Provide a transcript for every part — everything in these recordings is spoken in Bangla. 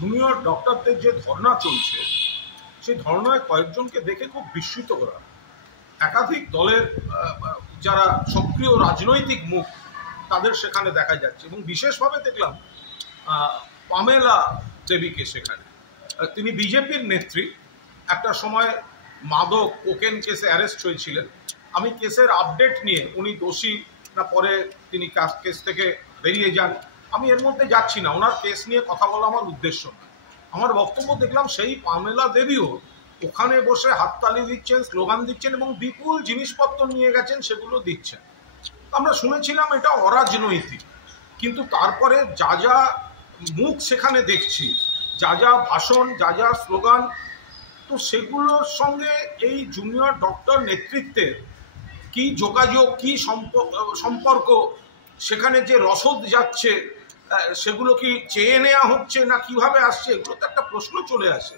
জুনিয়র ডক্টরদের যে ধর্না চলছে সেই ধর্নায় কয়েকজনকে দেখে খুব বিস্মিত করা। একাধিক দলের যারা সক্রিয় রাজনৈতিক মুখ তাদের সেখানে দেখা যাচ্ছে এবং বিশেষভাবে দেখলাম পামেলা দেবীকে সেখানে। তিনি বিজেপির নেত্রী, একটা সময় মাদক কোকেন কেসে অ্যারেস্ট হয়েছিলেন। আমি কেসের আপডেট নিয়ে উনি দোষী না পরে তিনি কেস থেকে বেরিয়ে যান আমি এর মধ্যে যাচ্ছি না, ওনার কেস নিয়ে কথা বলা আমার উদ্দেশ্য না। আমার বক্তব্য দেখলাম সেই পামেলা দেবীও ওখানে বসে হাততালি দিচ্ছেন, স্লোগান দিচ্ছেন এবং বিপুল জিনিসপত্র নিয়ে গেছেন, সেগুলো দিচ্ছেন। আমরা শুনেছিলাম এটা অরাজনৈতিক, কিন্তু তারপরে যা যা মুখ সেখানে দেখছি, যা যা ভাষণ, যা যা স্লোগান, তো সেগুলোর সঙ্গে এই জুনিয়র ডক্টর নেতৃত্বের কি যোগাযোগ, কি সম্পর্ক, সেখানে যে রসদ যাচ্ছে সেগুলো কি চেয়ে নেওয়া হচ্ছে না কিভাবে আসছে, এগুলো তো একটা প্রশ্ন চলে আসে।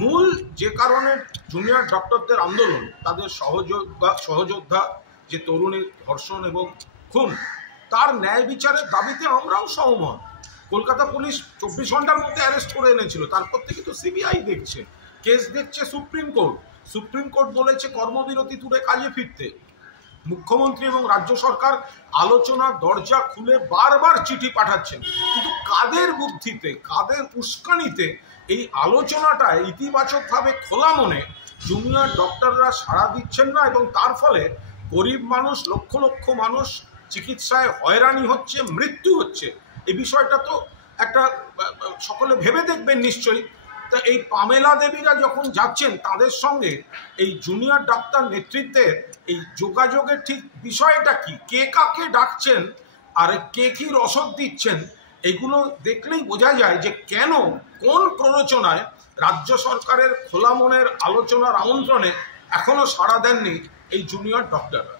মূল যে কারণে জুনিয়র ডক্টরদের আন্দোলন, তাদের সহযোদ্ধা যে তরুণীর ধর্ষণ এবং খুন, তার ন্যায় বিচারের দাবিতে আমরাও সহমত। কলকাতা পুলিশ 24 ঘন্টার মধ্যে অ্যারেস্ট করে এনেছিল, তারপর থেকে তো সিবিআই দেখছে, কেস দেখছে সুপ্রিম কোর্ট। সুপ্রিম কোর্ট বলেছে কর্মবিরতি তুলে কাজে ফিরতে। মুখ্যমন্ত্রী এবং রাজ্য সরকার আলোচনার দরজা খুলে বারবার চিঠি পাঠাচ্ছেন, কিন্তু কাদের বুদ্ধিতে, কাদের উস্কানিতে এই আলোচনাটা ইতিবাচকভাবে খোলা মনে জুনিয়র ডক্টররা সাড়া দিচ্ছেন না এবং তার ফলে গরিব মানুষ, লক্ষ লক্ষ মানুষ চিকিৎসায় হয়রানি হচ্ছে, মৃত্যু হচ্ছে। এই বিষয়টা তো একটা সকলে ভেবে দেখবেন নিশ্চয়ই। তা এই পামেলা দেবীরা যখন যাচ্ছেন, তাদের সঙ্গে এই জুনিয়র ডাক্তার নেতৃত্বের এই যোগাযোগের ঠিক বিষয়টা কি, কে কাকে ডাকছেন আর কে কি রসদ দিচ্ছেন, এগুলো দেখলেই বোঝা যায় যে কেন, কোন প্ররোচনায় রাজ্য সরকারের খোলা মনের আলোচনার আমন্ত্রণে এখনো সাড়া দেননি এই জুনিয়র ডক্টররা।